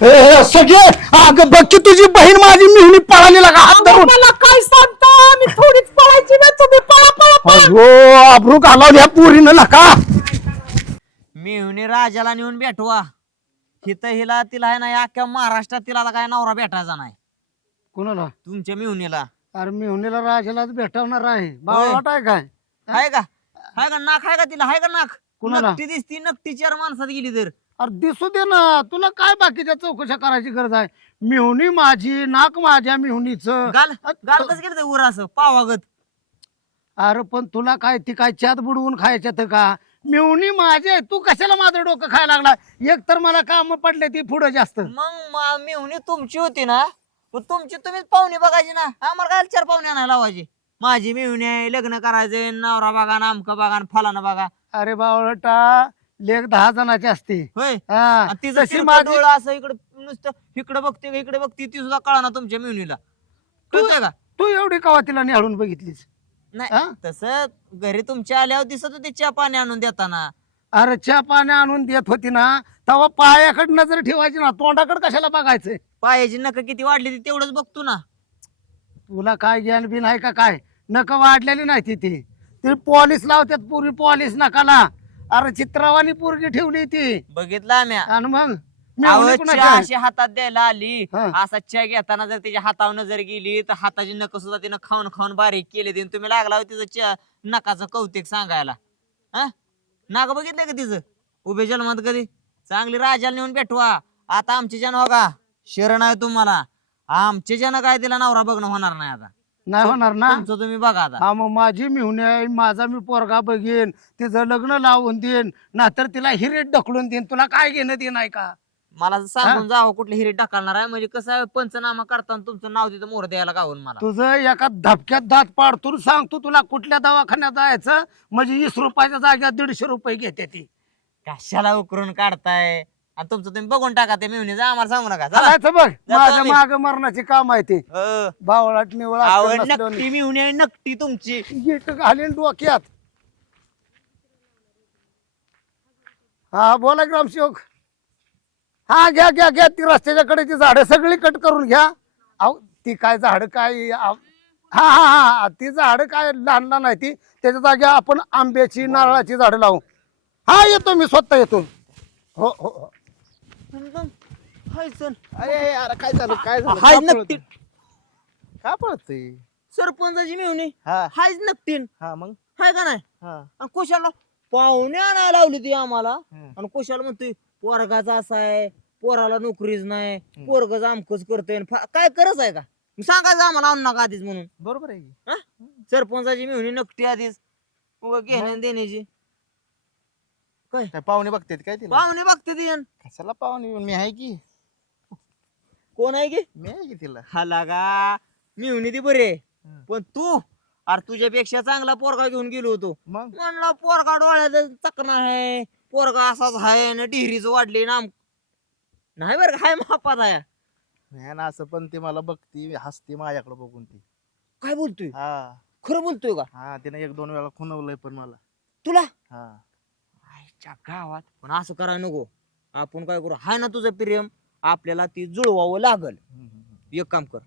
सगळे अगं बघ की तुझी बहीण माझी मिळून पळाली लागा हात धरून. मला काय सांगता मी थोडीच पळायची ना तुम्ही पळा पळा पळा. अगो आबरू घालवली ह्या पोरीनं लाका. मिळून राजाला नेऊन भेटवा. हिथं हिला तिला आहे ना अख्ख्या महाराष्ट्रात तिला आता काय नवरा भेटायचा नाही कोणाला? तुमच्या मिळूनीला. अरे मिळूनीला राजालाच भेटवणार आहे. बावळाट आहे काय? आहे का? आहे का नाक? आहे का तिला? आहे का नाक? कुणाला? नक्की दिसती नक्की चार माणसात गेली तर. अरे दिसू दे ना, तुला काय बाकीच्या चौकशा करायची गरज आहे? मिहुनी माझी, नाक माझ्या मिहुनीचं. गाल गाल कसं गेलं वर असं पावागत. अरे पण तुला काय ती काय चात बुडवून खायच्यात का? मिहुनी माझे, तू कशाला माझं डोकं खायला लागला? एक तर मला काम पडले ती पुढे जास्त. मग मिळून तुमची होती ना, पण तुमची तुम्हीच पाहुणे बघायची ना. आम्हाला काय चार पाहुणे आणायला लावायची. माझी मिळून आहे, लग्न करायचे, नवरा बघा ना, आमका बघा ना, फलाना बघा. अरे बावळटा, लेख 10 जणाची असते. होय. हा, आणि तिचं तशी तिरकं माझी डोळं असं इकडे नुसतं इकडे बघते इकडे बघते, ती सुद्धा कळा ना तुमच्या मिळूनीला. कळतंय का? तू एवढी कवा तिला निहाळून बघितलीस? नाही हा? तसं घरी तुमच्या आल्यावर दिसत होती चहा पाणी आणून देताना. अरे चहा पाणी आणून देत होती ना, तेव्हा पायाकडे नजर ठेवायची ना, तोंडाकडे कशाला बघायचंय? पायाची नख किती वाढली ती तेवढंच बघतो ना. तुला काय ज्ञान बिन आहे का काय? नक वाढलेली नाही ती पॉलिस लावतात पूर्वी, पॉलिस नकाला. अरे चित्रवाणी पोरगी ठेवली ती. बघितलं आम्ही. आणि मग अहो, मेहुणी चहा कुणाची? अशी हातात द्यायला आली, हा. असा चहा घेताना जर तिच्या हातावर जर गेली तर हाताची नख सुद्धा तिनं खाऊन खाऊन बारीक केली. तिने तुम्ही लागला हो तिचं चहा नकाचं कौतिक सांगायला. हा नाक बघितलं का तिचं उभे जन्मात कधी? चांगली राजाला नेऊन भेटवा. आता आमचे जन हो का शरण आहे तुम्हाला. आमचे जन काय तिला नवरा बघणं होणार नाही आता. नाही होणार ना. तुमचं तुम्ही बघा आता. हा मग माझी मिहुनी आहे, माझा मी पोरगा बघेन, तिचं लग्न लावून देईन, नाहीतर तिला हिरीत ढकलून देईन. तुला काय घेणं देणं आहे का? मला सांगून जावं कुठल्या हिरी टाकणार आहे म्हणजे कसं आहे, पंचनामा करताना तुमचं नाव तिथं मोर द्यायला गावून मला. तुझं एका धपक्यात दात पाडतून सांगतो तुला कुठल्या दवाखान्यात जायचं, म्हणजे 20 रुपयाच्या जाग्यात 150 रुपये घेते ती. कशाला उकरून काढताय? आणि तुमचं तुम्ही बघून टाका ते मिळून आम्हाला सांगू नका. चला. चालायचं बघ, माझ्या आम्ही. माग मरणाची काम आहे ते. हो. बावळाट निवळ आवड नक्की मिळून आहे, नक्की तुमची. गीट घालीन डोक्यात. हा बोला ग्रामसेवक. हा घ्या घ्या घ्या, ती रस्त्याच्या कडेची झाडं सगळी कट करून घ्या. अहो ती काय झाड काय हा हा हा ती झाड काय लहान लहान आहे ती, त्याच्या जागी आपण आंब्याची नारळाची झाडं लावू. हा येतो मी स्वतः येतो. हो हो हो. Hi sir. अरे यार काय झालं काय झालं? हाय का नक्की. पळतोय? का पळतोय? सरपंचाची मिळून हा हायच नक्की. हा मग हाय का नाही? हा आणि कुशाला पाहुणे आणायला लावली ती आम्हाला. हम्म. आणि कुशाला म्हणतोय पोरगाचा असा आहे, पोराला नोकरीच नाही, पोरग आमकच करतोय. काय करत आहे का? सांगायचं आम्हाला आणू नका आधीच म्हणून. बरोबर आहे की. सरपंचाची मिळून नकटी आधीच उगा घेण्या देण्याची. काय काय पाहुणे बघतात काय तिला? पाहुणे बघते ती अन. कशाला पाहुणे मी आहे की. कोण आहे की मी आहे की तिला. हा लागा मिळून ती बरे. हम्म. पण तू अरे तुझ्यापेक्षा चांगला पोरगा घेऊन गेलो होतो. मग म्हणला पोरगा डोळ्यात चकना आहे, पोरगा असाच आहे ना, डिहरीच वाढली ना. नाही बरं काय मापात आहे. नाही ना असं, पण ती मला बघती हसती माझ्याकडे बघून ती. काय बोलतोय? हा खरं बोलतोय का हा तिने 1-2 वेळा खुणवलंय पण मला. तुला? हा आईच्या गावात पण असं करायला नको. आपण काय करू, हाय ना तुझं प्रेम, आपल्याला ती जुळवावं लागल. एक काम कर,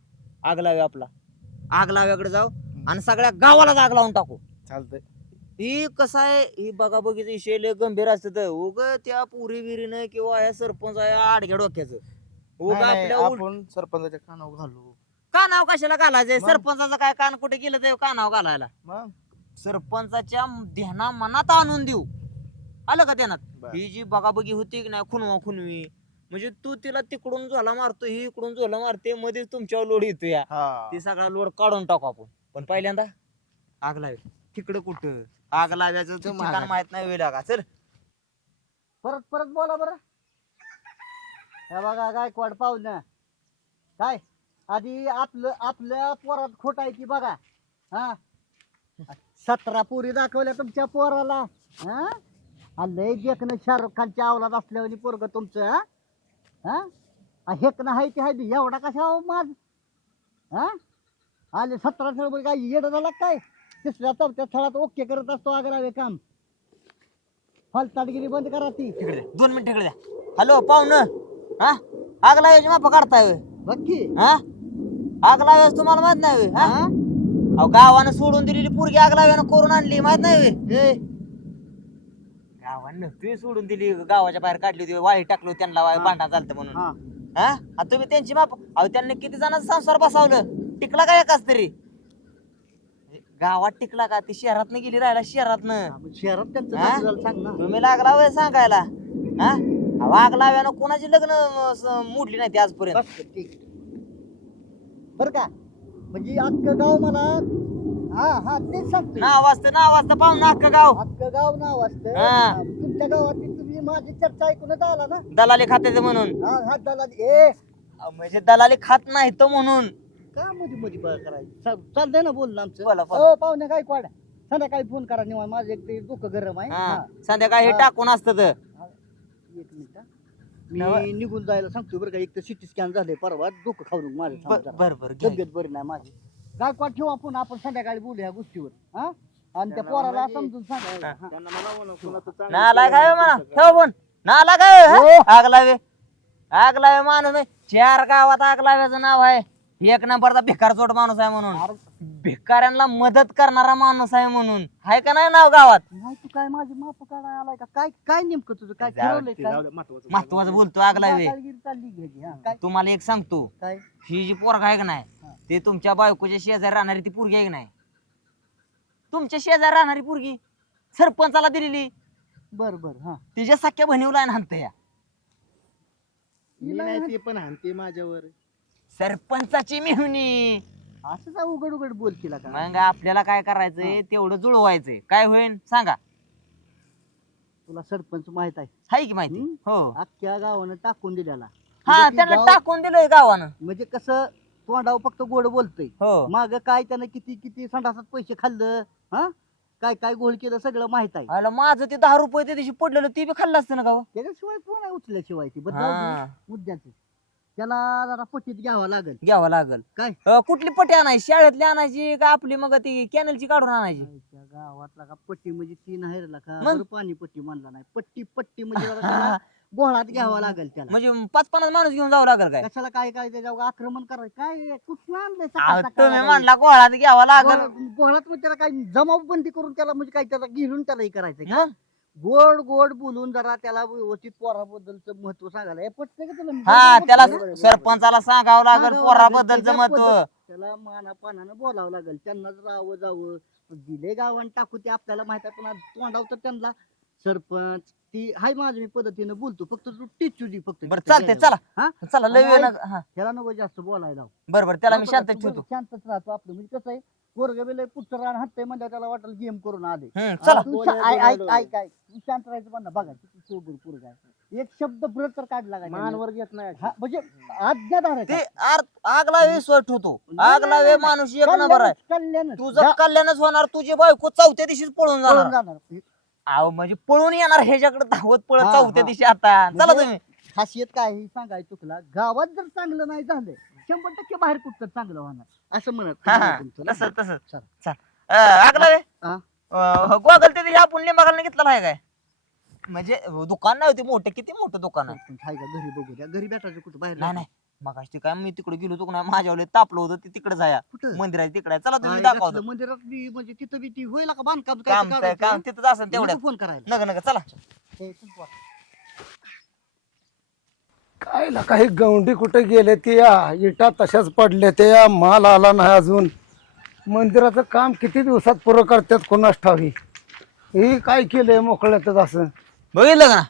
आग लावे आपला, आग लाव्याकडे जाऊ आणि सगळ्या गावालाच आग लावून टाकू. चालतंय. ही कसं आहे, ही बघा बघीचं विषय लय गंभीर असत. उग त्या पुरी बिरीनं किंवा या सरपंच आहे आडग्या डोक्याचं उग नाही, नाही, आपल्या आपण सरपंचाच्या कानावर घालू. कानाव कशाला घालायचंय? मग? सरपंचाचं काय कान कुठे गेलं ते कानाव घालायला? मग सरपंचाच्या ध्याना मनात आणून देऊ. आलं का ध्यानात? बरं. ही जी बघाबघी होती की नाही, खुनवा खुनवी, म्हणजे तू तिला तिकडून झोला मारतो, ही इकडून झोला मारते, मध्येच तुमच्यावर लोड येतो या. हा ती सगळा लोड काढून टाकू आपण. पण पहिल्यांदा आग लावे. तिकडं कुठं आग लावायचं ते ठिकाण महाग. माहित नाही वेळ का? चल परत परत बोला बरं. हे बघा गायकवाड पाहुणं काय आधी आपल्या पोरात खोट आहे की बघा. हा 17 पोरी दाखवल्या तुमच्या पोराला. हा लय देखणं शाहरुख खानच्या अवलाद असल्यावर पोरग तुमचं. हा हेक ना हाय ते हाय एवढा कशा माझ. हा आले 17 स्थळ काय येड झाला काय? 3ऱ्या-4थ्या स्थळात ओके करत असतो आग्रावे काम. फलताडगिरी बंद करा ती. तिकडे 2 मिनिट तिकडे द्या. हॅलो पाहुणं, हा आग लावायची माप काढताय होय? बघ की हा आग लावायचं तुम्हाला माहित नाही होय? हा? हा? अहो गावानं सोडून दिलेली पोरगी आग लावायला करून आणली माहित नाही होय? ए, गावानं तुम्ही सोडून दिली गावाच्या बाहेर काढली होती वाळी टाकलो त्यांना भांडण झालं म्हणून हा. हा आणि तुम्ही त्यांची माप अहो त्यांनी किती जणांचा संसार बसवलं टिकला का एकाच तरी गावात टिकला का ती शहरात गेली राहिला शहरात मग शहरात त्यांचं हा? नातू झालं, सांग ना. तुम्ही लागला वय सांगायला हा अहो, आग लाव्यानं कोणाची लग्न मोडली नाही ती आजपर्यंत बस, ठीक. बर का म्हणजे अख्खं गाव मला हा तेच सांगतो. नाव वाजतं पाहून ना अख्खं गाव अख्खं गाव नाव असतं. हा. तुमच्या गावात तुम्ही माझी चर्चा ऐकूनच आला ना. दलाली खात्याचे म्हणून हा हात झाला ए म्हणजे दलाली खात नाही तो म्हणून का मध्ये मध्ये बरं करायचं चालतंय ना बोल ना आमचं. बोला, बोला. हो पाहुणे काय कोड संध्याकाळी फोन करा निवांत माझं एक ते डोकं गरम आहे. हा हा. संध्याकाळी हे हा. टाकून असतं तर हा. एक मिनिट हा. मी निघून जायला सांगतो बरं का एक तर सिटी स्कॅन झाले परवा डोकं खाऊन माझं बर बर घ्या. तब्येत बरी नाही माझी. काय कोड ठेवू आपण संध्याकाळी बोलू या गोष्टीवर. हा आणि त्या पोराला समजून सांगा. हा. नाला काय म्हणा ठेव पण नाला काय हो. आग लावे माणूस नाही 4 गावात आग लाव्याचं नाव आहे 1 नंबरचा भिकार चोट माणूस आहे म्हणून भिकाऱ्यांना मदत करणारा माणूस आहे म्हणून आहे का नाही नाव गावात नाही तू काय माझी माप काढायला आलाय का काय काय नेमकं तुझं काय जाऊ ठरवलंय काय महत्वाचं बोलतो आग लावे काळगिरी चालली घ्यायची. हा काय तुम्हाला एक सांगतो काय ही जी पोरग आहे का नाही ते तुमच्या बायकोच्या शेजारी राहणारी ती पोरगी आहे का नाही तुमच्या शेजारी राहणारी पोरगी सरपंचाला दिलेली बर बर हा तिच्या सख्या बहिणीला हाणत या मी नाही ते पण हाणते माझ्यावर. सरपंचाची मेहुणी असं जा उघड उघड बोल तिला का मग आपल्याला काय करायचंय तेवढं जुळवायचंय काय होईल सांगा तुला सरपंच माहित आहे हाय की माहिती हम्म? हो अख्ख्या गावानं टाकून दिलेला हा म्हणजे ती त्यांना गाव- टाकून दिलंय गावानं म्हणजे कसं तोंडावर फक्त गोड बोलतोय हो माग काय त्यानं किती किती संडासात पैसे खाल्लं हा काय काय गोळ केलं सगळं माहित आहे आला माझं ते 10 रुपये त्या दिवशी पडलेलं ते बी खाल्लं असतं ना गाव त्याच्याशिवाय कोण आहे उचल्याशिवाय ती बरं हा. जाऊ दे, मुद्द्याचं त्याला जरा पटीत घ्यावं लागेल घ्यावं लागल काय कुठली पट्टी आणायची शाळेतली आणायची का आपली मग ती कॅनलची काढून आणायची त्या गावातला का पट्टी म्हणजे तीन आहे का मग? बरं पाणी पट्टी म्हणला नाही पट्टी पट्टी म्हणजे जरा त्याला गोळात घ्यावा लागेल त्याला म्हणजे 5-50 माणूस घेऊन जावं लागल काय कशाला काय काय त्याच्यावर आक्रमण करायचं काय कुठलं आणलंय अहो, सकाळ सकाळ तुम्ही आलाय? म्हणला गोळात घ्यावा लागल गोळात म्हणजे त्याला काय जमावबंदी करून त्याला म्हणजे काय त्याला गिरून त्याला हे करायचं का? हं? गोड गोड बोलून जरा त्याला व्यवस्थित पोराबद्दलचं महत्व सांगायला हे पटतंय का तुला? हा त्याला बरोबर. सरपंचाला सांगावं लागल सांगावं पोराबद्दलचं त्याच्या महत्व पद्धत- त्याला मानापानानं बोलावं लागेल त्यांनाच राहावं जावं दिले गावान टाकू ते आपल्याला माहित आहे पण आज तोंडाव तर त्यांना सरपंच ती हाय माझं मी पद्धतीनं बोलतो फक्त तू टिचू दे फक्त बरं चालतंय चला हा चला लय वेळ आणि नका- हा त्याला नको जास्त बोलायला बरं बरं त्याला मी बरं, शांत तू ठेवतो शांतच राहतो आपलं म्हणजे कसं आहे पोरग बेले पुढचं रान हटतंय म्हणजे त्याला वाटेल गेम करून आले चला तू तू शांत राहायचं म्हणा बघा किती सोबर पोरग आहे एक शब्द ब्रत तर काढला का त्याने? मानवर घेत नाही हा, म्हणजे आज्ञाधार आहे ते का? आग लावे स्वट होतो आग लावे माणूस एक नंबर आहे कल्याणच तुझं कल्याणच होणार तुझी बायको 4थ्या दिवशीच पळून पळून जाणार जाणार अहो म्हणजे पळून येणार ह्याच्याकडे धावत पळत हा, 4थ्या हा. दिवशी आता चला म्हणजे तुम्ही खासियत काय आहे सांगाय चुकला गावात जर चांगलं नाही झालं 100% बाहेर कुठं चांगलं होणार असं म्हणत हा, हा. तुमचं. तसं तसं चल. चल आग लावे हा. गोगल ते दिली आपण लिंबागाला घेतलेला आहे काय म्हणजे दुकान नाही होती मोठं किती मोठं दुकान आहे सरपंच हाय का घरी बघू द्या घरी भेटायचं कुठं बाहेर नाही नाही मग ते काय मी तिकडे गेलो होतो नाही माझ्यावर तापलं होतं ते तिकडे जाया कुठं मंदिराच्या तिकडे चला तुम्ही हाय, दाखवतो घातलं मंदिरात बी म्हणजे तिथं बी ती होईल का बांधकाम काम तिथंच असेल तेवढ्यात फोन करायला नग नग चला ते चल पोरा. काय ला काही गवंडी कुठे गेले ते या इटा तशाच पडले ते या माल आला नाही अजून मंदिराचं काम किती दिवसात पुरं करतात कोणास ठावी ही काय केलंय मोकळ्यातच असं बघितलं का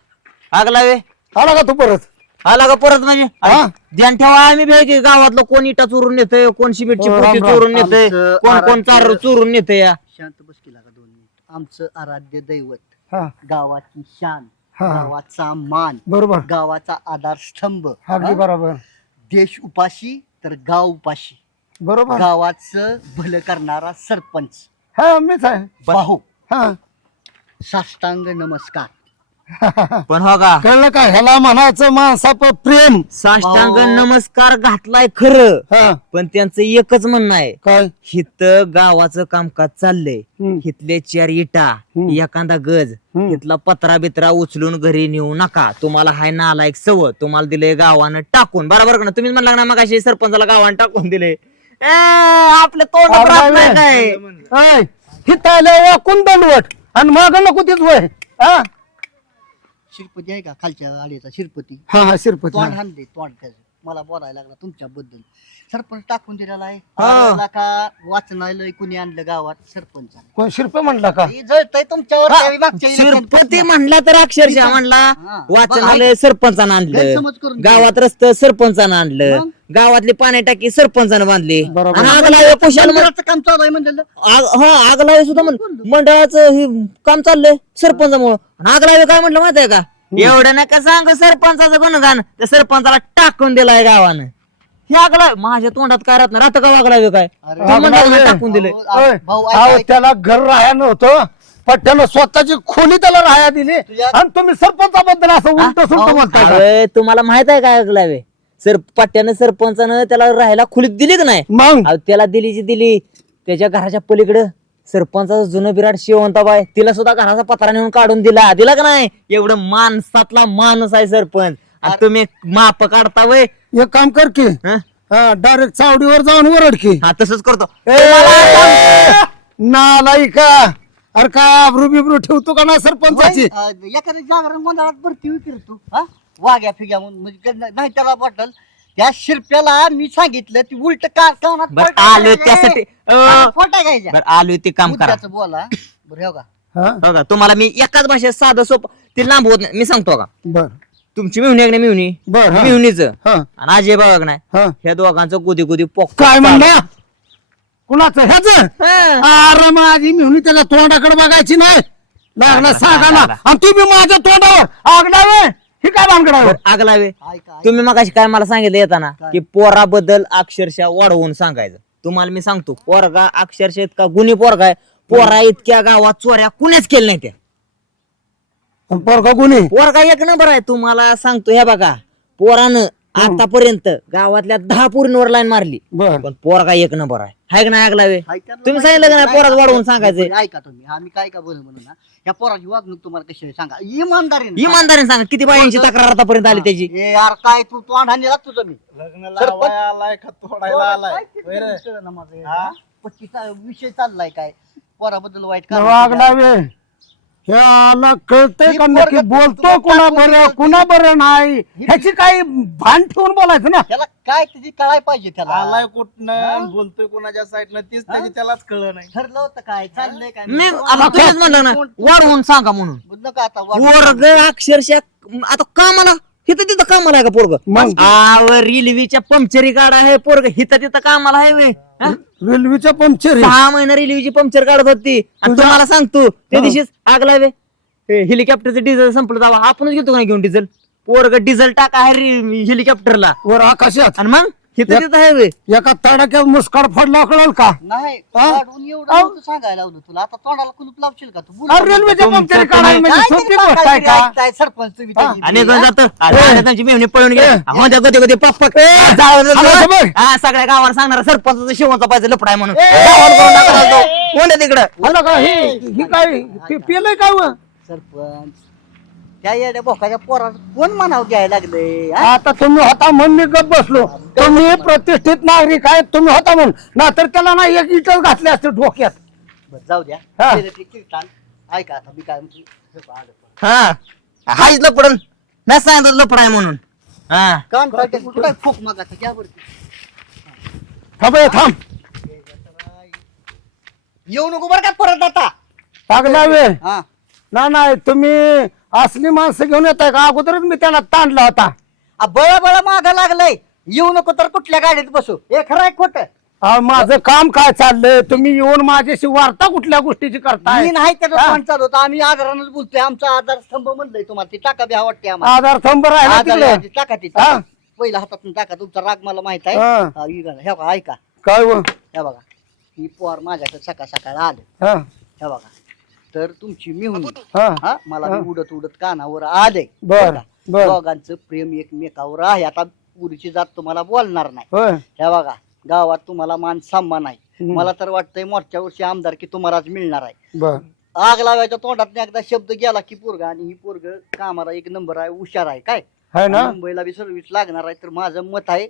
आग लावे आला का तू परत आला का परत म्हणजे हा? ध्यान ठेवा आम्ही बी की गावातलं कोण इटा चोरून नेतय कोण सिमेंटची हो, पोती राम, राम. चोरून नेतय आमचं कोण कोण आराध्य- चोरून नेतय या शांत बस केला का 2 मिनिट आमचं आराध्य दैवत हा गावाची शान हा. गावाचा मान बरोबर गावाचा आधारस्तंभ अगदी हा? बरोबर देश उपाशी तर गाव उपाशी बरोबर गावाचं भलं करणारा सरपंच हा मीच आहे बाहू हा साष्टांग नमस्कार पण हो का कळलं का ह्याला म्हणायचं माणसाचं प्रेम. साष्टांग नमस्कार घातलाय खरं, हा पण त्यांचं एकच म्हणणं आहे, काय हिथं गावाचं कामकाज चाललंय, हम्म. हिथले 4 इटा, एखादा गज, हिथला पत्रा बित्रा उचलून घरी नेऊ नका. तुम्हाला हाय नालायक सवय, तुम्हाला दिले गावानं टाकून. बरोबर का ना? तुम्हीच म्हणला ना मग सरपंचाला गावानं टाकून दिले. आपल्या तोंडात राहत नाही काय. हितायला वाकून दंडवट आणि माग नको तीच वय. हा शिरपती आहे का खालच्या आडीचा शिरपती? हा हा शिरपती तोंड हा. हाणले तोंड त्याचं. मला बोलायला लागला तुमच्याबद्दल. सरपंच टाकून दिलेला आहे. हा. आला का वाचनालय कुणी आणलं गावात? सरपंच कोण शिरपे म्हणला का? जळतय तुमच्यावर. त्यावेळी मागच्या इलेक्शनपासून. शिरपती म्हणला तर अक्षरशः म्हणला हा. वाचनालय सरपंचानं आणलं, गैरसमज करून गावात रस्ते सरपंचानं आणलं, मग? गावातली पाणी टाकी सरपंचानं बांधली, बरोबर. आणि आग लावे कुशाल मंदिराचं काम चालू आहे म्हणलं. आग लावे सुद्धा मंडळाचं हे काम चाललंय सरपंचामुळं. आणि आग लावे काय म्हटलं माहिती आहे का? एवढं नका सांग सरपंचाचं गुणगान, त्या सरपंचाला टाकून दिलाय गावानं. हे आग लावे माझ्या तोंडात काय राहत नाही, राहतं का वाग लावे काय? अरे, तू म्हणला ना टाकून दिले. होय. भाऊ, अहो, ऐका. त्याला घर राहायला नव्हतं, पट्ट्यानं स्वतःची खोली त्याला राहायला दिली तुझ्या- आणि तुम्ही सरपंचाबद्दल असं उलट सुलट भाऊ, म्हणताय का? अरे तुम्हाला माहित आहे काय आग लावे? पट्ट्यानं सरपंचानं त्याला राहायला खोलीत दिली का नाही? मग अहो, त्याला दिली दिली, त्याच्या घराच्या पलीकडं सरपंचाचं जुनं विराट शेवंताबाई, तिला सुद्धा घराचा पत्रा नेऊन काढून दिला का नाही? एवढं माणसातला माणूस आहे सरपंच, आणि तुम्ही माप काढता वय. एक काम कर की हं? डायरेक्ट चावडीवर जाऊन वरड की. हा तसंच करतो. नालायका, अरे काय आबरू बिबरू ठेवतो का ना सरपंचाची? एखाद्या जागरण मंडळात भरती होती रे तू. हा वाग्या फिग्या म्हणून म्हणजे नाही त्याला वाटल. त्या शिरप्याला मी सांगितलं ती उलट का बरं आलोय त्यासाठी खोटा घ्यायच्या बरं आलोय ते काम करा. मुद्द्याचं बोला बरं हो का. हा हो का? तुम्हाला मी एकाच भाषेत साधं सोपं ते लांब होत नाही. मी सांगतो का, बर तुमची मिळून एक नाही मिळून बर हा. मिळूनीचं हा आणि अजय बाबा नाही, हा ह्या दोघांचं गुदी गुदी पोक काय म्हणला? कुणाचं ह्याच? हा. अरे माझी मिळून त्याच्या तोंडाकडे बघायची नाही. लागला सांगायला लागला. आणि तुम्ही माझ्या तोंडावर आगडावे ही काय भानगडावर? बरं, आग लावे. ऐका तुम्ही मग काय मला सांगितलं येताना की पोराबद्दल अक्षरशः वाढवून सांगायचं. तुम्हाला मी सांगतो, पोरगा अक्षरशः इतका गुणी पोरगा आहे, पोरा इतक्या गावात चोऱ्या कुणीच केल्या नाही त्या. पोरगा गुन्हे पोरगा एक नंबर आहे. तुम्हाला सांगतो, हे बघा पोरानं आतापर्यंत गावातल्या 10 पोरींवर लाईन मारली, बर पण पोरगा एक नंबर आहे. हाय का नाही आग लावे? ऐका ना, तुम्ही सांगितलं का नाही पोरात वाढवून सांगायचं? बरं, ऐका तुम्ही आम्ही काय का बोल म्हणून ना या पोराची वागणूक तुम्हाला कशी आहे सांगा इमानदारीने. इमानदारीने सांगा, किती बायांची तक्रार आतापर्यंत आली त्याची? ए यार काय तू तोंड हानी लागतो तुम्ही लग्न सरपंच- लावाय आलाय का तोडायला आलाय? होय रे? पट्टीचा विषय चाललाय काय पोराबद्दल वाईट वागलावे ह्याला कळतंय का ही नक्की पोरगं बोलतो तुम्हाला कुणा काय बरं बोलतो? कुणा बरं नाही ह्याची काही भान ठेवून बोलायचं ना. त्याला काय त्याची कळाय पाहिजे त्याला आलाय कुठनं बोलतोय कोणाच्या साईडनं तीच त्याची त्यालाच कळलं नाही. ठरलं होतं काय चाललंय काय मी आता तुम्हीच म्हणलं ना वाढवून सांगा म्हणून. नका आता पोरग अक्षरशः आता कामाला हिथं तिथं कामाला आहे का पोरग? मग रेल्वेच्या पंक्चरी गाडा आहे पोरग, हिथं तिथं कामाला आहे व्हय? हा? रेल्वेच्या पंक्चर 6 महिने रेल्वेची पंक्चर काढत होती, आणि तुम्हाला सांगतो त्या दिवशीच आग लावे. हेलिकॉप्टरचं डिझेल संपलं, जावा आपणच घेतो का घेऊन डिझेल? पोरग डिझेल टाका आहे हेलिकॉप्टरला, वर आकाशात आणि मग हिथं तिथं आहे व्हय? एका तडाक्यात मुस्काड फडला कळल का? नाही हा? वाढवून एवढं नव्हतं सांगायला लावलं तुला. आता तोंडाला कुलूप लावशील का तू? बोल. अरे रेल्वेच्या पंक्चर तुमचं काढायला तुम्ही- म्हणजे सोपी गोष्ट आहे का? काय सरपंच तुम्ही हा? त्याची- आणि कोण जातं ए. त्यांची मेहनी पळून गेली. ए. मध्ये कधी कधी पप्पक आलं बघ. सगळ्या गावाला सांगणार सरपंचाचं शेवंचा पाहिजे लपडाय म्हणून. गावाला कोण टाकला तो? कोण आहे तिकडं? आलं का ही काय पिलंय काय व? सरपंच त्या येड्या बोकाच्या पोरात कोण म्हणाव घ्यायला लागले आता तुम्ही होता म्हणून मी गप बसलो. तुम्ही प्रतिष्ठित नागरिक आहे, तुम्ही होता म्हणून, नाहीतर त्याला ना एक इटच घातले असते डोक्यात. जाऊ द्या हा. इलेक्ट्रिक कीर्तन. ऐका आता मी काय म्हणतो. हा हाच लपडन नाही सांगितलं लपडाय म्हणून. हा कान फाटे कुठं फुक मागायचं घ्या बरं. थांब हे, थांब येऊ नको बरं का परत आता. टाकलावे हा ना नाही तुम्ही असली माणसं घेऊन येताय का? अगोदरच मी त्याला ताणला होता. बळ बळ माग लागलंय. येऊ नको तर कुठल्या गाडीत बसू. हे खरं आहे खोटं? माझं काम काय चाललंय? तुम्ही येऊन माझ्याशी वार्ता कुठल्या गोष्टीची करताय? मी नाही त्याचं हा? तोंड चालवतो. आम्ही आधारानंच बोलतोय. आमचा आधारस्तंभ म्हणलंय तुम्हाला. ती टाका बी वाटते आम्हाला. आधार थंब राहिला आधार तिकडे. टाका ती हा? पहिल्या हातातून टाका. तुमचा राग मला माहित आहे. हा. हा, ही बघा, हे बघा ऐका. काय व? हे बघा ही पोर माझ्याकडे सकाळ सकाळ आलं. हा. हे बघा तर तुमची मिळून हा हा मला बी उडत उडत कानावर आले बर बर दोघांचं प्रेम एकमेकावर आहे. आता पुरीची जात तुम्हाला बोलणार नाही. होय हे बघा गावात तुम्हाला मान सन्मान आहे. हम्म. मला तर वाटतंय मागच्या वर्षी आमदारकी तुम्हालाच मिळणार आहे. बर आग लावायच्या तोंडात एकदा शब्द गेला की पोरगा आणि ही पोरग कामाला एक नंबर आहे, हुशार आहे काय है ना मुंबईला बी सर्व्हिस लागणार आहे. तर माझं मत आहे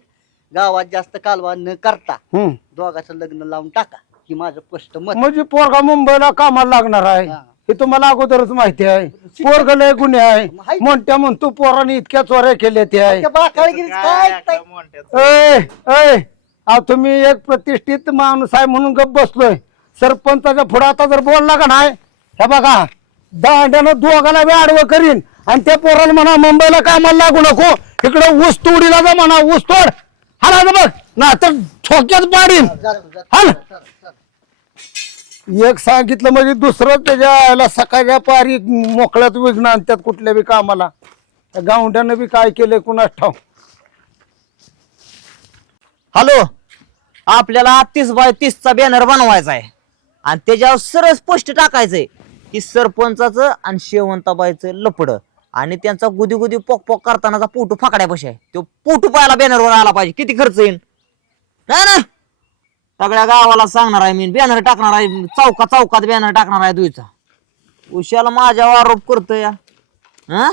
गावात जास्त कालवा न करता दोघांचं लग्न लावून टाका ही माझं स्पष्ट मत. म्हणजे पोरगा मुंबईला कामाला लागणार आहे हा. हे तुम्हाला अगोदरच माहिती आहे. पोरग लय गुन्हे आहे म्हणत्या म्हणतो पोराने इतक्या चोऱ्या केल्या ते आहे. त्या बाकाळगिरीचं काय ऐकताय? तुम्ही एक प्रतिष्ठित माणूस आहे म्हणून गप बसलोय. सरपंचाच्या पुढे आता जर बोलला का नाही हे बघा दांड्यानं दोघाला बी आडवं करीन आणि त्या पोराला म्हणा मुंबईला कामाला लागू नको इकडे ऊस तोडीला जा म्हणा ऊस तोड हाला बघ ना तर ठोक्यात पाडीन. हाल एक सांगितलं म्हणजे दुसरं त्याच्या सकाळच्या पारी मोकळ्यात विघ्न आणतात कुठल्या बी कामाला. त्या गावंड्यानं बी काय केलंय कुणास ठाव. हॅलो आपल्याला 30x30चा बॅनर बनवायचा आहे आणि त्याच्यावर सरळ स्पष्ट टाकायचंय की सरपंचाचं आणि शेवंताबाईचं लपड आणि त्यांचा गुदी गुदी पोक पोक करतानाचा फोटो फाकड्यापाशी आहे. तो फोटो पाहायला बॅनरवर आला पाहिजे. किती खर्च येईल नाही ना सगळ्या गावाला सांगणार आहे मी. बॅनर टाकणार आहे चौका चौकात बॅनर टाकणार आहे दुईचा. उशाला माझ्यावर आरोप करतोय हा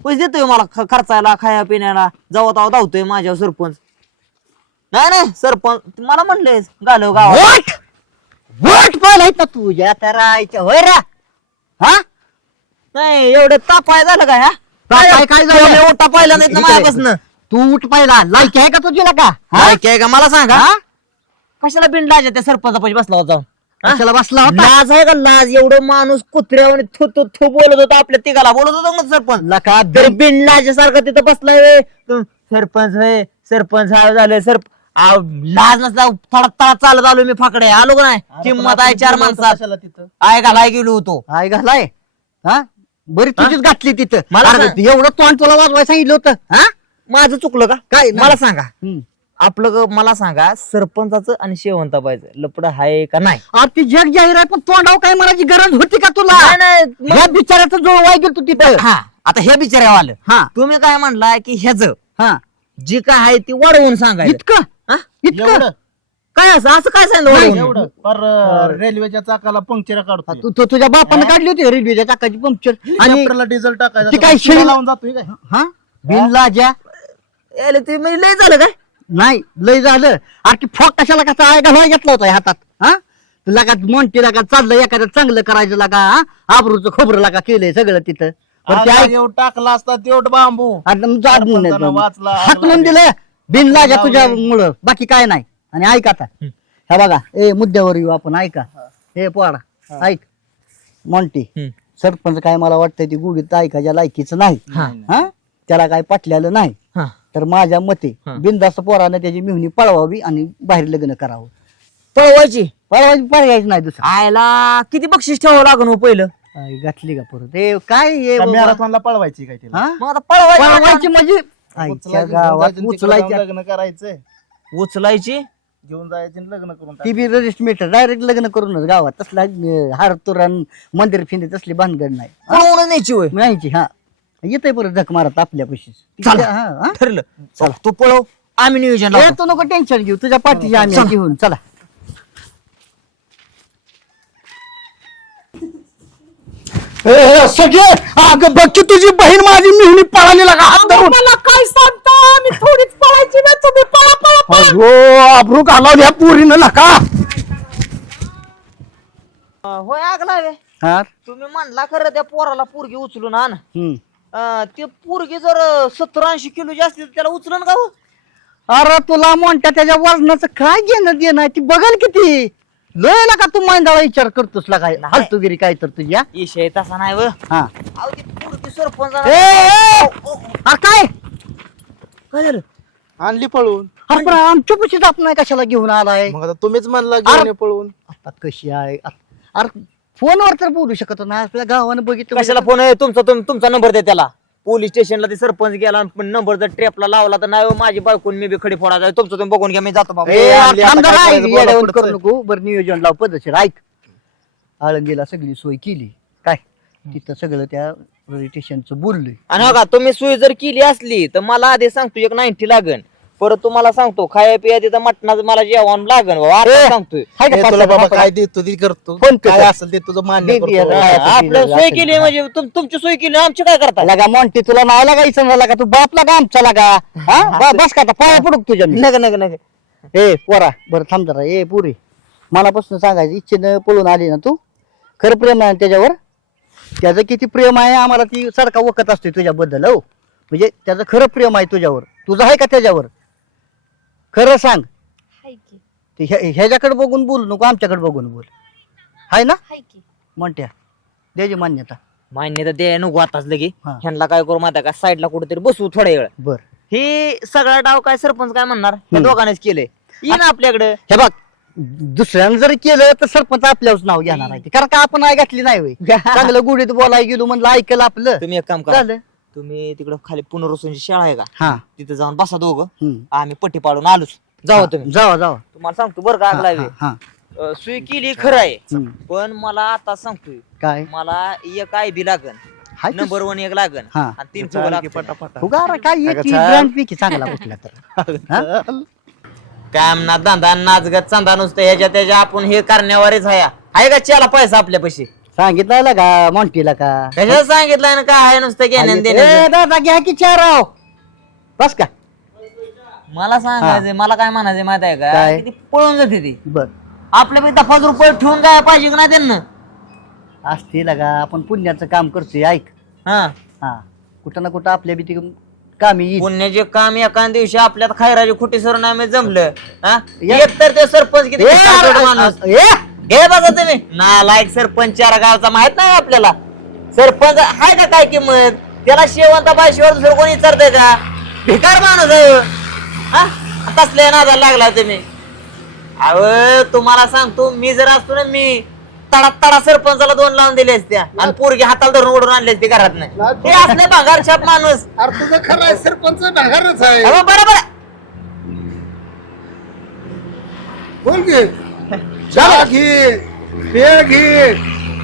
पैसे देतोय मला खर्चायला खाया पिण्याला जावं तावं धावतोय माझ्यावर सरपंच. नाही नाही सरपंच मला म्हणले गालो गावात वोट पाहिलाय का तुझ्या तरायच्या होय रा हा नाही एवढं तापाय झालं काय काय झालं? ओटा पाहिला नाही माझ्यापासून तू उठ पाहिला लायकी आहे का तुझ्याला का काय का मला सांगा कशाला बिनलाज त्या सरपंचापाशी बसला होता जाऊन? हा? कशाला बसला होता लाज आहे का लाज एवढं माणूस कुत्र्यावर थू थू थू बोलत होता आपल्या तिघाला बोलत होता ना सरपंच लका तर बिनलाज सारखं तिथं बसलाय व्हय. तो सरपंच होय सरपंच हा झालं लाज नसता थोडा तळा चालत आलो मी फाकडे आलो का नाही किंमत आहे 4 माणसात तिथं आय घालाय गेलो होतो. काय घालाय हा बरी तुझीच घातली तिथं. मला अरे, सांग. एवढं तोंड तुला वाजवाय सांगितलं होतं हा माझं चुकलं का काय मला सांगा हम्म. आपलं मला सांगा सरपंचाचं आणि शेवंताबाईचं लपड आहे का नाही? अरे ती जग जाहीर आहे पण तोंडाव काय म्हणायची गरज होती का तुला नाही, मग- या बिचाराचं जो वाय गेलो तिथं हा आता हे बिचाऱ्या आलं हा तुम्ही काय म्हणलाय की ह्याच हा जी काय आहे ती वाढवून सांगायचं इतकं हा? इतकं एवढं काय असं काय सांगितलं वाढवून? एवढं पर रेल्वेच्या चाकाला पंक्चर काढतो तू तुझ्या बापानं काढली होती रेल्वेच्या चाकाची पंक्चर आणि हेलिकॉप्टरला डिझेल टाकायचं ती काय तर शेळी- लावून जातोय काय हा बिनलाजा याला ते म्हणजे लय झालं काय नाही लय झालं. अरे ती फॉक कशाला कसा आहे घालवाय घेतला होता हातात हा लगा मोंटी लागा चाललं एखादं चांगलं करायचं लागा हा आबरूचं खोबरं लागा केलंय सगळं तिथं पण ते आज ऐक- एवढं टाकला असता तेवढं बांबू सरपंचानं वाचला. हाकलून दिलं बिनलाजा तुझ्या मुळे बाकी काय नाही. आणि ऐक आता हे बघा ए मुद्द्यावर येऊ आपण ऐका हे पोरा ऐक मोंटी सरपंच काय मला वाटतंय ती गुढीत ऐकायच्या लायकीचं नाही हा त्याला काय पटलेलं नाही. हा. तर माझ्या मते बिनधास्त पोरानं त्याची मिहुनी पळवावी आणि बाहेर लग्न करावं. पळवायची पळवायची पर्यायच नाही दुसरा. आयला किती बक्षीस ठेवावं लागण हो पहिलं आई, घातली का परत हे काय हे का बाबा? मॅरेथॉनला पळवायची काय तिला हा? मग आता पळवायची पळवायची म्हणजे आईच्या उचलायची, गावात घेऊन जायचं, उचलायची तिकडं जाऊन लग्न करायचं उचलायची घेऊन जायचं आणि लग्न करून ती बी रजिस्टर डायरेक्ट लग्न करूनच गावात तसला हार तोरण मंदिर फिंदी तसली भानगड नाही पळवून न्यायची होय माहिती हा येते परत झक मारत आपल्या चला. ठरलं चला तू पळव आम्ही नियोजन लावतो. तू नको टेन्शन घेऊ तुझ्या पाठीशी आम्ही आहे, घेऊन चला. सगळे अगं बघ की तुझी बहीण माझी मिहुनी पळाली लागा हात धरून. मला काय सांगता मी थोडीच पळायची ना तुम्ही पळा पळा अगो आबरू घालावली ह्या पोरीनं लाका. होय आगला वे हा तुम्ही म्हणला खरं त्या पोराला पोरगी उचलून आण हम्म. ते पोरगी जर 70-80 किलो जास्त त्याला उचलून का हो? अरे तुला म्हणता त्याच्या वजनाचं काय घेणं देणं आहे? ती बघल किती लय का तू मांदाळा विचार करतोस ला काय हालतुगिरी काय तर तुझ्या विषय तसा नाही व हा अहो ती पोरगी सरपंच अरे काय काय झालं आणली पळून. अरे पण आमच्या पशी जात नाही कशाला घेऊन आलाय मग आता तुम्हीच म्हणला घेऊन ये पळून. आता कशी आहे अरे फोनवर तर बोलू शकत नाही आपल्या गावानं बघितलं कशाला फोन आहे तुमचा नंबर द्या त्याला पोलीस स्टेशनला ते सरपंच गेला नंबर जर ट्रॅपला लावला तर नाही हो, माझी बायकोन मी बी खडी फोडायचा तुमचं तुम्ही बघून घ्या मी जातो बाबा ए, आणली, थांब आता जरा, काय ऐक, करायचं, बोला येड्यावरून पुढचं. करू नको बरं नियोजन लाव पद्धतशीर ऐक आळंदीला सगळी सोय केली काय तिथं सगळं त्या स्टेशनचं बोललोय आणि हो का तुम्ही सोय जर केली असली तर मला आधी सांगतो एक 90 लागन परत तुम्हाला सांगतो खाया पिया तिथं मटणाचं मला जेवण लागन बाबा आता सांगतोय हाय का हे पाच तुला हजार बाबा रुपये? काय देतो ते करतो फोन पे काय कर. असेल ते तुझं मान्य दे, करतो. दे, हा, आपलं सोय केली म्हणजे तुमची सोय केली आमची काय करता लगा मॉन्टी तुला नाही लागायचं ना लागा तू बाप लागा आमचा लागा हा बस का आता पाया पडू तुझ्या मी नग नग नग ए पोरा बरं थांब जरा ए पुरी मनापासून सांगायचं इच्छेनं पळून आली ना तू खरं प्रेम आहे ना त्याच्यावर त्याचं किती प्रेम आहे आम्हाला ती सारखा वखत असतोय तुझ्याबद्दल हो म्हणजे त्याचं खरं प्रेम आहे तुझ्यावर तुझं आहे का त्याच्यावर खरं सांग हाय की ते ह्याच्याकडे बघून बोल नको आमच्याकडे बघून बोल हाय ना हाय की म्हणत्या द्यायची मान्यता मान्यता द्या नको आताच लगे हा. ह्यांना काय करू माहिती आहे का साईडला कुठेतरी बसू थोडा वेळ बर हे सगळा डाव काय सरपंच काय म्हणणार त्या दोघांनीच केले ये ना आपल्याकडे हे बघ दुसऱ्यानं जरी केलं तर सरपंच आपल्याच नाव घेणार आहे कारण का आपण आई घातली नाही होय चांगलं गुढीत बोलाय गेलो म्हणलं ऐकलं आपलं तुम्ही एक काम करा झालं तुम्ही तिकडे खाली पुनर्वसूंची शाळा आहे का हा तिथे जाऊन बसा दोघं हम्म. आम्ही पट्टी पाडून आलोच जावा तुम्ही जावा जावा तुम्हाला सांगतो बरं का आग लागली हा सोय केली खरं आहे हम्म. पण मला आता सांगतोय काय मला एक आय बी लागन हाय नंबर 1 एक लागन हा. आणि 3 चालेल फुगा की लागतील. पटापटा. फुगारा काय अगं एक छान. ब्रँड पैकी चांगला कुठला तर हा? काम ना धंदा नाचगत चांदा नुसतं ह्याच्या त्याच्या आपण हे करण्यावरच आहे का चला पैसा आपल्यापाशी सांगितलं का मॉन्टीला का कशाला सांगितलं ना काय आहे नुसतं घेण्यान ए, देण्याचं दादा घ्या की चार राव बस का मला सांगायचंय मला काय म्हणायचंय माहित आहे का काय? की ती पळून जाते ती बर आपल्या पैकी 10 रुपये ठेवून काय पाहिजे का नाही त्यांना असते का आपण पुण्याचं काम करतोय ऐक हा हा कुठं ना कुठं आपल्या भीती कामी येईल पुण्याचे काम एका दिवशी आपल्यात खैराची खोटी सरनामे जमलं हा या. एक तर ते सरपंच किती ए, काटोड माणूस ए, हे बघा तुम्ही नालायक सरपंच चार गावचा माहित नाही आपल्याला सरपंच आहे का काय किंमत त्याला शेवंताबाई शिवाय दुसरं कोणी विचारतंय का भिकार माणूस आहे ह्यो. हा तसल्या नादाला लागला तुम्ही अहो तुम्हाला सांगतो मी जर असतो ना मी तडा तडा सरपंचाला 2 लावून दिले असत्या आणि पोरगी हाताला धरून ओढून आणली असते घरात नाही हे असले भांगार छाप माणूस अरे तुझं खरं आहे सरपंच भागारच आहे अहो बरोबर बोल घे चहा घे पेय घे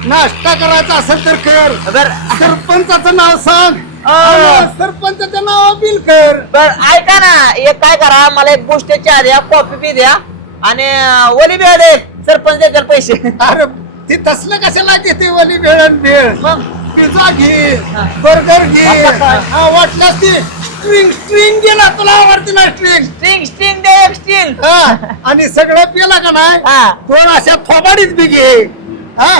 नाश्ता करायचा असेल तर कर बर सरपंचाचं नाव सांग आणि सरपंचाचं नाव बिल कर बर ऐका ना एक काय करा मला एक गोष्ट चहा द्या कॉफी पी द्या आणि ओली बिया दे सरपंच देतील पैसे अरे ते तसलं कशाला घेते वली भेळ आणि भेळ मग पिझ्झा घे बर्गर घे हा, वाटल्यास ती स्ट्रिंग घे ना तुला आवडते ना स्ट्रिंग स्टिंग स्टिंग दे एक स्टिंग आणि सगळं पेला का नाही हा. कोण अशा थोबाडीत बी घे हा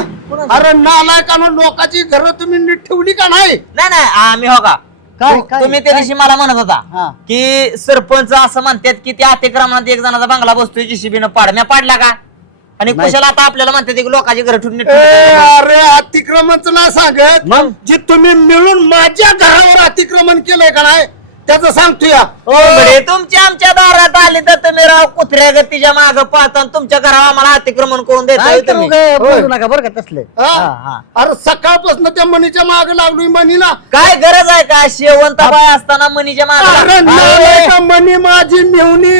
अरे नालायकानं लोकांची घरं तुम्ही नीट ठेवली का नाही नाही नाही आम्ही हो का काय काय तुम्ही त्या दिवशी मला म्हणत होता हा. की सरपंच असं म्हणतात की त्या अतिक्रमणात एक जणाचा बंगला बसतोय जीसीबीनं पाड मी पाडला का आणि नाही. कुशाला आता आपल्याला म्हणतात की लोकांची घर ठेवून नीट ए, अरे अतिक्रमणच ना सांगत मग? जे तुम्ही मिळून माझ्या घरावर अतिक्रमण केलंय का नाही त्याचं सांगतो या बरे तुमच्या आमच्या दारात आले तर तुम्ही राव कुत्र्या गतीच्या माग पाहता आणि तुमच्या घरावर आम्हाला अतिक्रमण करून काय देता करू तुम्ही गे, होय. बोलू नका बरं का तसलं हा? हा, हा. अरे सकाळपासून त्या मनीच्या माग लागलोय मनीला काय गरज आहे का शेवंताबाई असताना मनीच्या अरे माग नालायका मनी माझी मेहुणी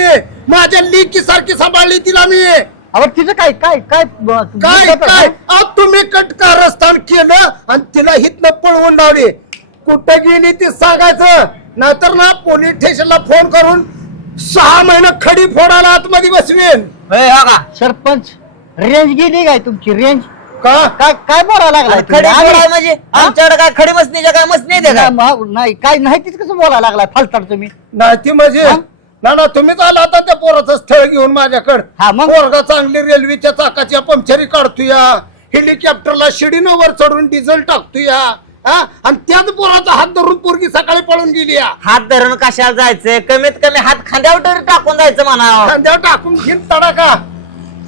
माझ्या लेकी सारखी सांभाळली तिला मी अहो तिचं काय काय काय काय काय अहो, तुम्ही कटकारस्थान केलं आणि तिला हितनं पळवून लावली कुठं गेली ती सांगायचं नाहीतर ना पोलीस स्टेशनला फोन करून 6 महिने खडी फोडायला आतमध्ये बसवेन हो का सरपंच रेंज गेली काय तुमची रेंज का काय काय बोलायला लागलाय खडी तुम्ही? फोडाय आम्ही- म्हणजे आमच्याकडे काय खडी मसनीच्या काय मसनी येते काय नाही काय नाही तीच कसं बोलायला लागलाय फालताड तुम्ही नाही ती म्हणजे हा? ना तुम्हीच आला आता त्या पोराचं स्थळ घेऊन माझ्याकडे हा, मग? पोरगा चांगली रेल्वेच्या चाकाच्या पंक्चरी काढतोया हेलिकॉप्टरला शिडीनं वर चढून डिझेल टाकतोया हा आणि त्याच पोराचा हात धरून पोरगी सकाळी पळून गेली या हात धरून कशाला जायचं कमीत कमी हात खांद्यावर तरी टाकून जायचं म्हणा खांद्यावर टाकून घेऊन तडा का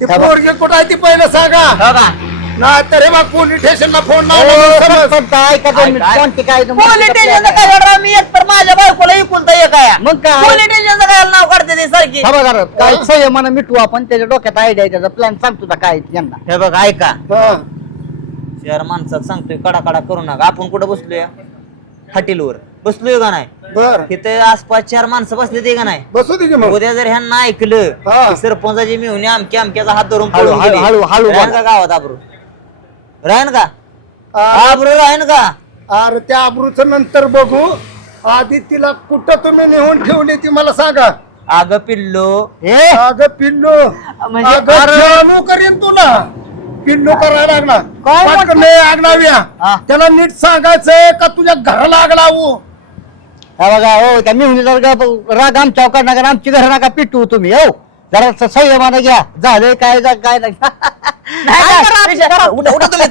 ते हा बा. पोरगी कुठं आहे ती पहिलं सांगा हो का नाही तर हे बघ पोलीस स्टेशनला फोन ओ, सरपंच, ऐका दोन मिनिट. काय? कोणती काय पोलीस स्टेशनचं काय करणार? मी एक तर माझ्या बायकोला इकुलता एक आहे मग काय? पोलीस स्टेशनचं काय नाव काढते ते सारखी थांबा जरा. काय संयमानं मिटवू आपण त्याच्या डोक्यात आयडिया त्याचा प्लॅन सांगतो तुझा काय यांना हे बघ ऐका हा. चार माणसात सांगतोय कडा करू नका आपण कुठं बसलोय हॉटेलवर बसलोय का नाही बर तिथे आसपास 4 माणसं बसले ते का नाही बसू दे की मग उद्या जर ह्यांना ऐकलं हा. की सरपंचाची मिळून अमक्याचा हात धरून हळू, पळून हळू, गेली, हळू, हळू तर बोला. ह्यांका गावात आबरू राहीन का अरे आबरू राहीन का अरे त्या आबरूचं नंतर बघू. आधी तिला कुठं तुम्ही नेऊन ठेवली ती मला सांगा. अगं पिल्लो ए अगं पिल्लू म्हणजे अगं जानू करीन तुला. पिल्लू करायला लागला काय पटकन नाही आगलाव्या. हा. त्याला नीट सांगायचंय का तुझ्या घराला आग लावू. हा बघा हो त्या मिळून राग आमच्या नका आमची घर नका पिटू तुम्ही हो जरा संयमानं घ्या झालंय काय काय नाही उठा उठा तुम्ही.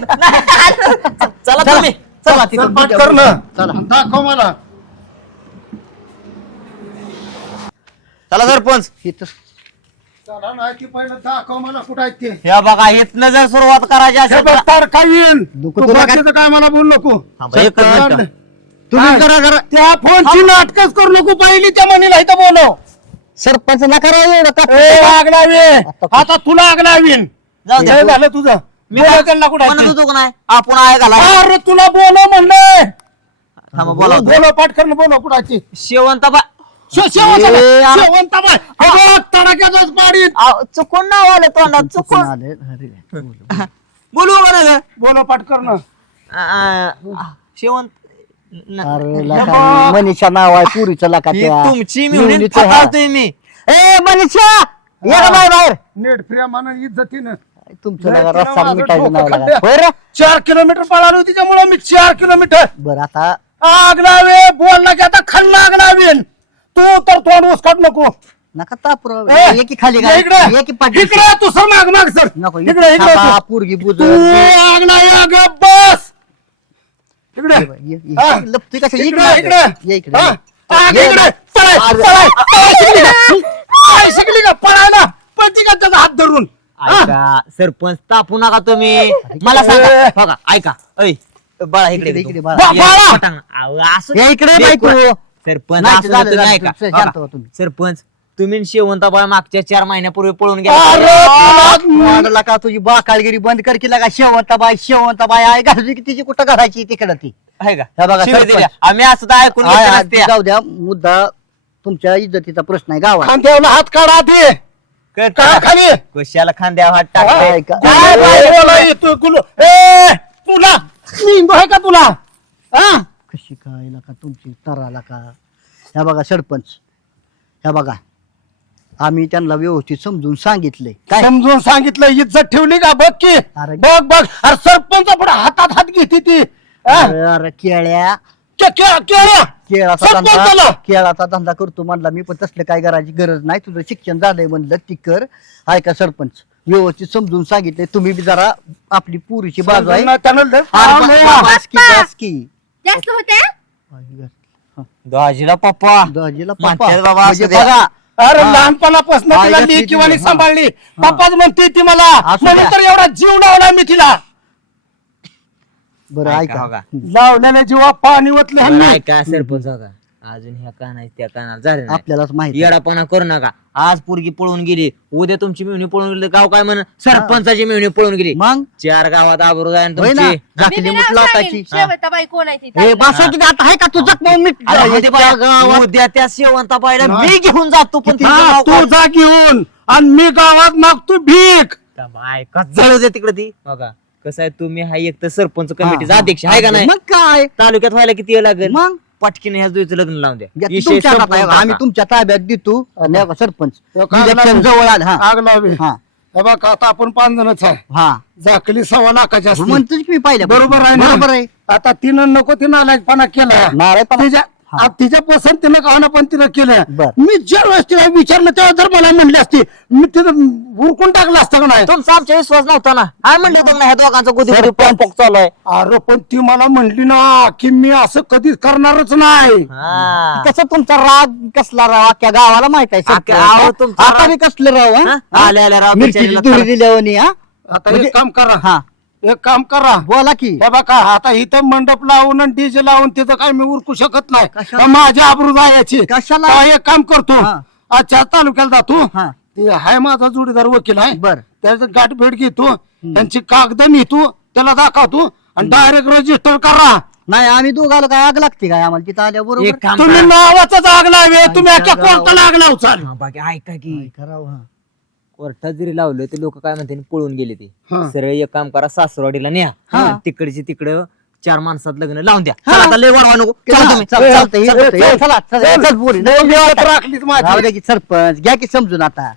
चला तुम्ही चला चल पटकन चला दाखव मला. चला सरपंच इथं चला नाही ती पहिलं दाखव मला कुठं आहेत ते. हे बघा इथनं जर सुरुवात करायची हे असेल बघ तर- तार काय येईन. नको तू तुला बाकीचं काय मला बोलू नको. थांबा, एकच मिनिट. तुम्ही करा जरा त्या फोनची नाटकच करू नको. पहिली त्या म्हणीला इथं बोलव. सरपंच नका राव एवढं का- ए, आग लावीन. आता तुला आग लावीन. जाऊ द्या. हे झालं तुझं. मी बोलव त्यांना कुठं म्हणत आहेत होतो का नाही आपण आहे घाला ते. अरे तुला बोलव म्हणलंय. थांबा बोला बोलव पाटकन बोलव कुठाची. शेवंताबा शेवंताबाई तडाक्यातच पाडीत. चुकून नाव आलं तोंडात चुकून आले, अरे. बोलू का ना बोलव पाटकन. शेवंत न- अरे लका, मनीषा नाव आहे पुरीचं लका ही त्या. तुमची मिळून मिळूनीचं हा. फकावतोय मी ए मनीषा ये का बाहेर बाहेर नीट प्रेमानं इज्जतीनं. तुमचं नाही, लगा तिला रस्ता माझं मिटायचं डोकं नाव खाल्लं. लगा होय रे 4 किलोमीटर पळालो तिच्यामुळे मी 4 किलोमीटर बरं आता आग लावे. बोलला की आता खाल्ला आग लावेन. तू तर तोंड उसकाट नको. नका तापराव ए, एकी खाली ये घाल, इकडे एकी पाठी इकडे तू सर माग माग सर. नको इकडे इकडे थांबा, तू. पोरगी तू बुजत आग लावे आग बस. इकडे हा. लपतोय कसं इकडे ये इकडे इकडे हा. आग ये इकडे ना. पळाय, अरे. पळाय, पळाय शिकली का? पळाय शिकली का पळायला पळती का त्याचा हात धरून. हा. ऐका सरपंच तापू नका तुम्ही मला सांगा बघा ऐका ऐ बाळा इकडे इकडे, तू. इकडे बाळा. ये, बाळा. पटांग. अहो, असं ये इकडे बाई तू. सरपंच नाही, असं झालं, तुम्ही झालं, ऐका तुमचं बघा, शांत व्हा तुम्ही. सरपंच तुम्ही शेवंताबाई मागच्या 4 महिन्यापूर्वी पळून अरे गेला तुला- वाढला का तुझी बाकाळगिरी बंद कर की लागा शेवंताबाई आहे घालची की तिची कुठं घालायची तिकडं ती आहे का हे बघा, शिवी सरपंच. दिल्या. आम्ही असं तर ऐकून आहे, घेतलं आहे, नसते. जाऊ द्या मुद्दा तुमच्या इज्जतीचा प्रश्न आहे गावात खांद्यावला हात काढा ते. कळतं काढा का? खाली. कशाला खांद्यावर हात हा? टाकताय? काय का? काय बोलायला येतोय गुलू? ए, तुला मेंदू आहे का तुला? हा? कशी काय का तुमची तराला का ह्या बघा सरपंच ह्या बघा आम्ही त्यांना व्यवस्थित समजून सांगितले काय समजून सांगितलं इज्जत ठेवली का बघ की. अरे. बघ बघ अरे सरपंच पुढे हातात हात घेते ती. हा? अरे केळ्या केळं. केळाचा सरपंचाला. धंदा केळाचा धंदा करतो म्हणला मी पण तसलं काय करायची गरज नाही तुझं शिक्षण झालंय म्हणलं ती कर ऐका सरपंच व्यवस्थित समजून सांगितले तुम्ही बी जरा आपली पुरीची बाजू आहे समजून त्यानं लय- अरे बस की, बस की. जास्त होत्या दाजीला पप्पा दहजीला म्हणतात पप्पा. बाबा म्हणजे असू द्या. बघा अरे हा. लहानपणापासून तिला आई घातली लेकीवाणी तिने. सांभाळली. हा. पप्पाच म्हणते ती मला असू म्हणून द्या. तर एवढा जीव लावला मी तिला. बरं ऐका, ऐका बघा. लावलेल्या जीवा पाणी ओतलं बरं, ह्यांनी. ऐका सरपंच होता अजून ह्या काना त्या कानाला झाले नाही. आपल्यालाच माहिती आहे. येडापणा करू नका आज पोरगी पळून गेली उद्या तुमची मिळवणी पळून गेली गाव काय म्हण सरपंचाची मिळवणी पळून गेली मग 4 गावात आबरू जाईन होय ना तुमची झाकली मुठ लाटाची शेवताबाई कोण आहे ती हे बसा की आता आहे का तुझं पाहून मी अरे हो दे बाया, गावात उद्या त्या शेवंताबाईला हा. मी घेऊन जातो पण तिचं हा, नाव तू काय? जा घेऊन आणि मी गावात मागतो भीक. बाय, का जळू दे तिकडे ती बघा कसं आहे तुम्ही हा एक तर सरपंच कमिटीचा हा, अध्यक्ष आहे का नाही मग काय तालुक्यात व्हायला किती वेळ लागेल मग पटकीने ह्या दुईचं लग्न लावून द्या या विषय तुमच्या हातात आहे. संपवून आम्ही टाका. तुमच्या ताब्यात देतो आणि हे बघा, सरपंच तो काय इलेक्शन लागलं? जवळ आलं हा आग लावे. हा हे बघ आता आपण 5 जणच आहे. हा झाकली 1.25 लाखाची असते. म्हणतोच की मी पाहिलं बरोबर आहे ना? बरोबर आहे आता तिनं नको तिनं नालायकपणा केला. नारायणपणा- तिच्या हा. तिच्या पसंतीनं का होईना पण तिनं केलं. बर. मी ज्या वेळेस तिला विचारलं तेव्हा जर मला म्हणली असती मी तिथं उरकून टाकलं असतं का नाही. तुमचा आमच्या विश्वास नव्हता ना काय म्हणलं तुम्ही ह्या दोघांचं गुदी गुदी पॉक चालू आहे अरे पण ती मला म्हणली ना की मी असं कधीच करणारच नाही. हा. कसं तुमचा राग कसला राव अख्ख्या गावाला माहित आहे अख्ख्या गावाला तुमचा आता राग- मी कसलं राव हा? हा? आल्या आल्या राव मिरचीची बिचारीला तुरी तर- दिल्यावानी हा आता म्हणजे- एक काम करा हा एक काम करा बोला की हे बघा आता इथं मंडप लावून आणि डीजे लावून तिथं काय मी उरकू शकत नाही. कशाला? माझ्या आबरू जायची. कशाला? हा, एक काम करतो हा. अच्छा तालुक्याला जातो. हा ते हाय माझा जोडीदार वकील आहे. बर त्याचं गाठ भेट घेतो त्यांची कागद नेतो त्याला दाखवतो आणि डायरेक्ट रजिस्टर करा. नाही आम्ही दोघाला काय आग लागते काय आम्हाला तिथं आल्या एक बरोबर काम तुम्ही करा. नावाचाच आग लावे तुम्ही आमच्या अख्ख्या कोर्टाला आग लावचाल. हा, बाकी ऐका की करावं हा कोर्टात जरी लावलं तर लोक काय म्हणते पळून गेले ते हा. सरळ एक काम करा सासरवाडीला न्या हा. आणि तिकडची तिकडं 4 माणसात लग्न लावून द्या चला आता लय वाढवा नको चला तुम्ही. चालतंय, चल, चला, चला, चला, चल, पोरी. राखलीच माझी राहू द्या की सरपंच घ्या की समजून आता